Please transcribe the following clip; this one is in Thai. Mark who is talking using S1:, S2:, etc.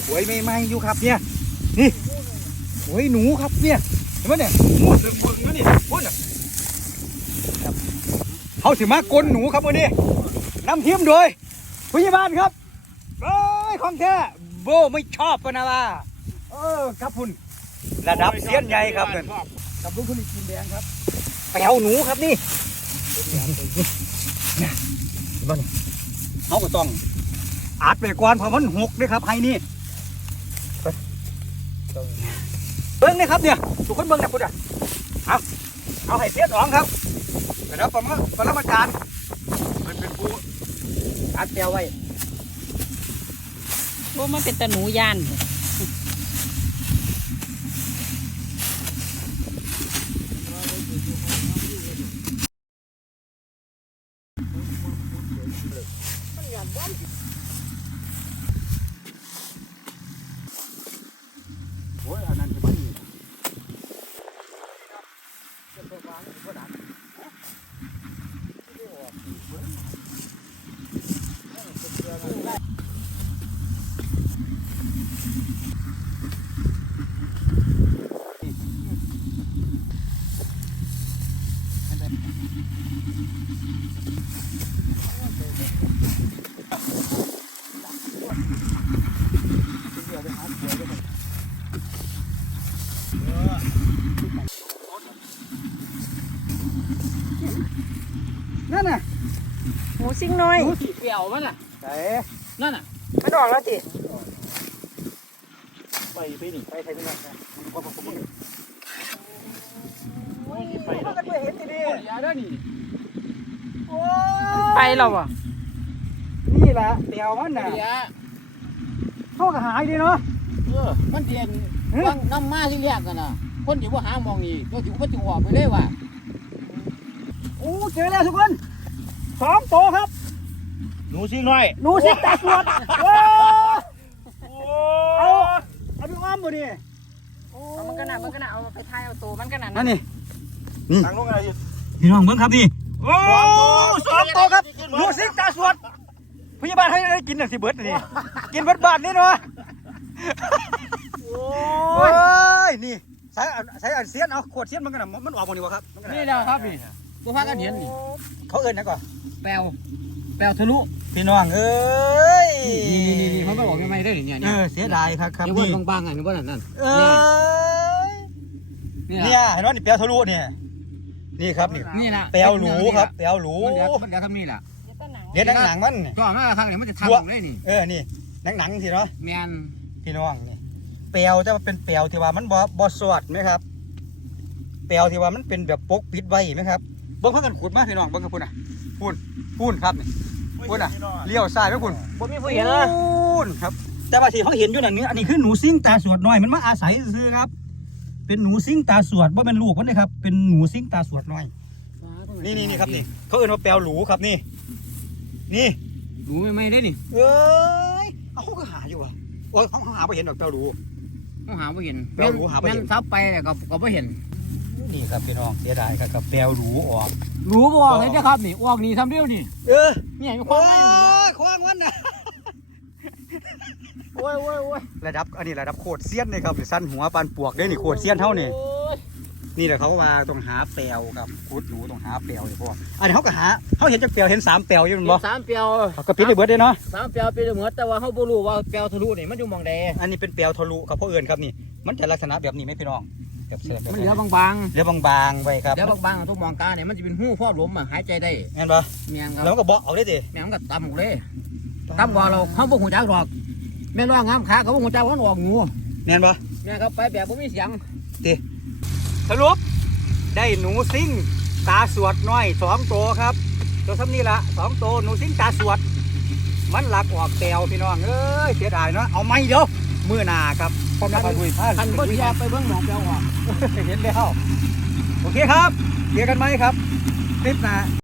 S1: หวยไม่อยู่ครับเนี่ยนี่หวยหนูครับเนี่ยเห็นไหมเนี่ยพูดเลยพูดนะนี่พูดนะครับเขาสิมากลหนูครับวันนี้นำทีมโดยพยาบาลครับเอ้ยของแท้โบไม่ชอบกันนะว่าครับคุณระดับเซียนใหญ่ครับนั่นกับลูกคุณอีกทีมแดงครับไปเอาหนูครับนี่เนี่ยเห็นไหมเนี่ยเขาก็ต้องอัดไปก่อนเพราะมันหกด้วยครับไฮนี่เบิ้งนี่ครับเนี่ยทุกคนเบิ้งนะคุณอ่ะเอาให้เสียสองครับแล้วปรมาจารย์มันเป็นผู้อัดแก้วไว้
S2: ว่ามันเป็นตะหนูยาน
S1: โอ้ยอันนั้นคือบ้านนี่นั่นน่ะ
S2: หมูซิ่งน้อย
S1: หนูสีเขียวมันน่ะไหนนั่นน่ะ
S2: มันออกแล้วจิ
S1: ไปนี่ไปนี่นะก็ผมไปแล้วก็เห็นทีนี้ยาด้านี่โอ้
S2: ไปแล้วอ่ะ
S1: นี่แหละเตียวมันน่ะเข้ากับหายดีเนาะ
S3: มันเทียนว่างน้ำมาที่เรียกกันนะคนอยู่ว่าหามองนี่ตัวจิ๋วมันจิ๋วออกไปเลยว่ะ
S1: โอ้เจอแล้วทุกคน2 ตัวครับ
S3: หนูซิ่งน้อย
S1: หนูซิ่งตาสวดเอาไปอ้อมบ่ดิ
S2: มันก็น่ะเอาไปทายเอาตัวมันก็น่ะ
S1: นั่นนี่
S3: ทางลงอะไรอยู่
S1: พี่น้องเบิ้งครับนี่โอ้2 ตัวครับหนูซิ่งตาสวดพยาบาลให้ได้กินหน่อยสิเบิร์ดนี่กินเบิร์ดบาทนี่เนาะโอ้ยนี่ใส่อันเสียนเอาขวดเสียนมันก็น่ะมันออกหมดนี่วะครับ
S3: นี่แหละครับนี่ตัวพักกันเห็นนี่
S1: เขาเอิ้นนะก่อน
S3: แปลวทะลุ
S1: พี่น้องเอ้ย
S3: นี่เขาไม่บอกไม่ได้หรือเนี่ย
S1: เสียดายครับ
S3: นี่ว่าบางๆอ่ะนี่ว่านั่น
S1: เนี่ยเห็นว่านี่แปลวทะลุเนี่ยนี่ครับนี่
S3: แหละ
S1: แปลวหรูครับแปลวหรู
S3: มันเดี๋ยวทำนี่แหละ
S1: เดี๋ยวหนังมัน
S3: จ่อมาครับเนี่ยมันจะทำได้นี่
S1: นี่หนังสิเนาะ
S3: แมน
S1: พี่น้องนี่แปลวจะเป็นแปลวที่ว่ามันบ่สวดไหมครับแปลวที่ว่ามันเป็นแบบปกปิดไว้ไหมครับเบิ้งพักกันขุดมาพี่น้องเบิ้งกับพุ่นอ่ะพุ่นครับนี่พุ่นอ่ะเลี้ยวซ้ายไหมพุ่น
S3: บ่มีผู้เห็นเลย
S1: พุ่นครับแต่ว่าที่เขาเห็นอยู่นั่นนี่อันนี้คือหนูซิ่งตาสวดน้อยมันมาอาศัยซื้อครับเป็นหนูซิ่งตาสวดว่าเป็นลูกมันนะครับเป็นหนูซิ่งตาสวดน้อยนี่ครับนี่เขาเอิ้นว่าแปลวหรูครับนี่
S3: หนูไม่ได้นี่
S1: เขาก็หาอยู่อ่ะโอ้ยเขาหาไม่เห็นดอกแปลวหรู
S3: เขาหาไม่เห็น
S1: แปลวหรูหาไม่เห็น
S3: ซับไปแต่ก็ไม่เห็น
S1: นี่ครับพี่น้องเสียดายครับกับแปลวหรูออก
S3: หรูบอกเลยนะครับนี่ออกนี่ทำเดียวนี่เนี่ยมีความไม่
S1: คว้างวันนะ
S3: โอ้ย
S1: ระดับอันนี้ระดับโคตรเซียนเลยครับสั้นหัวปานปวกได้นี่โคตรเซียนเท่านี่นี่แหละเขาว่าต้องหาแปลวครับคุดหนูต้องหาแปลวเลยพวกอันนี้เขาก็หาเขาเห็นจากแปลวเห็น3 แปลวอยู่มั้ง
S3: 3 แปลว
S1: เขาก็ปิดไปเบิดเลยเนาะ
S3: 3 แปลวปิดไปเบิดแต่ว่าเขาบ่รู้ว่าแปลวทะลุนี่มันอยู่มองใด
S1: อันนี้เป็นแปลวทะลุครับเพราะเอิญครับนี่มันจะลักษณะแบบนี้ไหมพี่น้อง
S3: มันเหลือบาง
S1: เหลือบางๆไว้ครับ
S3: เหลือบางๆทุกมองกาเนี่ยมันจะเป็นหู้ครอบลมหายใจได้
S1: เห็นปะแล้วก็บอกเอาได้ดิ
S3: แม่งก็ตำเลยตำบ่เราเขาบ่หูจักหรอกแม่น้องงามขาเขาบ่หูจักว่าออกงู
S1: เห็นปะ
S3: แม่ครับไปแบบบ่มีเสียง
S1: ดิสรุปได้หนูซิ่งตาสวดน้อย2 ตัวครับตัวซ้ำนี่ละ2 ตัวหนูซิ่งตาสวดมันหลักออกแปลวพี่น้องเสียดายเนาะเอาไม่เดี๋ยวมือหนาครับ
S3: ท่านบ่สิไปเบิ่งหมองแปลวออก
S1: เห็นแล้วโอเคครับเจอกันไหมครับคลิปหน้า